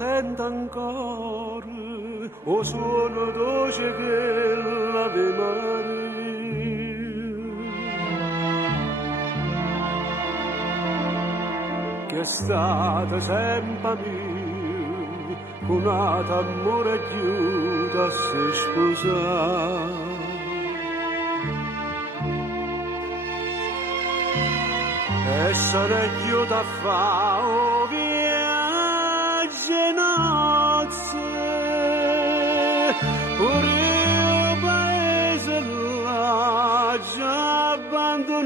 sento ancora o suono dolce che l'Ave Maria. Che è stata sempre mia, con amore e aiuto a se sposare. E sarecchio da fa o viaggi nozze, pure io paese l'ha già abbandonato,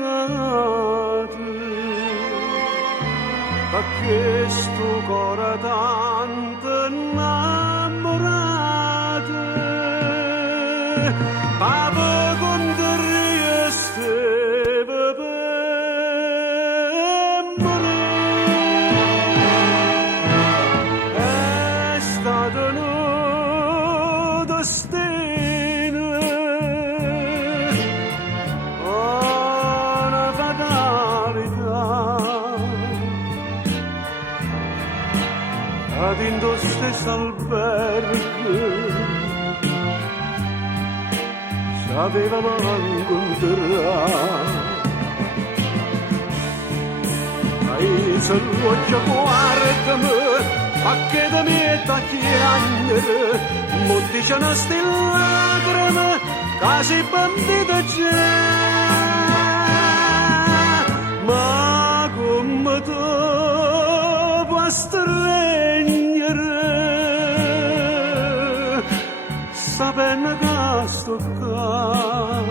perché sto cuore tanto innamorato, papà con te steve per in lo stesso albergo sapevamo incontrare, ma io se lo guardami ma che da me tagliare molti c'è una lacrime quasi bandita già, ma come tu puoi sapendo che sto qua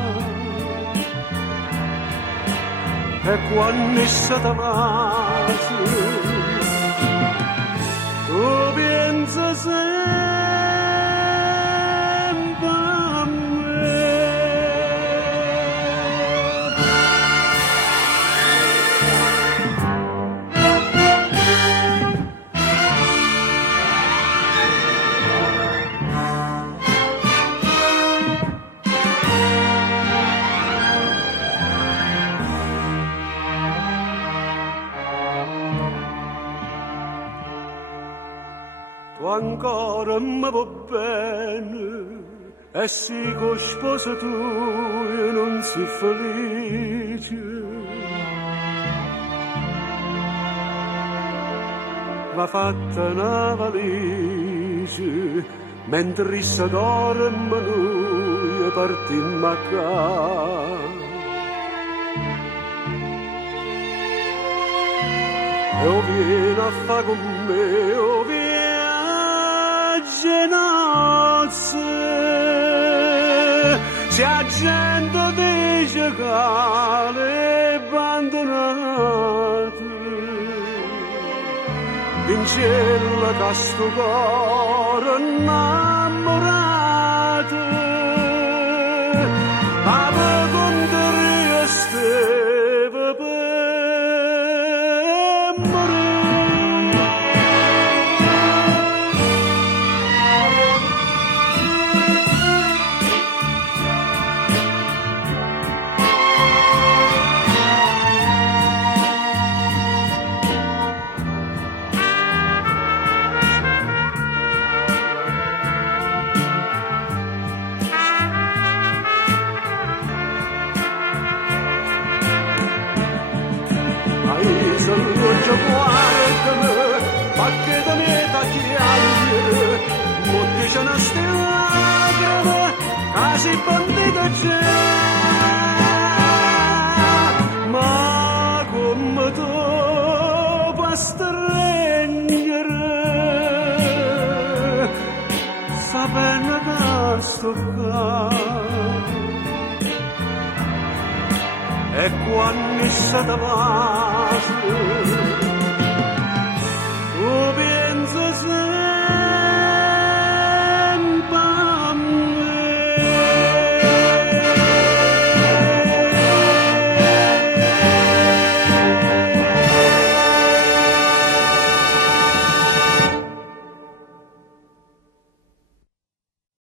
e quando è stata massa tu pensi sempre a me. Tu ancora mi va bene e sì con sposa tu io non sei felice, va fatta una valigia mentre issa dorme noi partimmo a casa. E o vieni a fa con me o vieni nozze, se la gente dice che l'hai abbandonato, in cielo che sto cuore innamorato, ma con te steve per guardami, ma che da me tagliare, molti c'è una lacrime, quasi bandita già, ma come tu puoi stringere, sapendo che sto qua, e quando è stata pace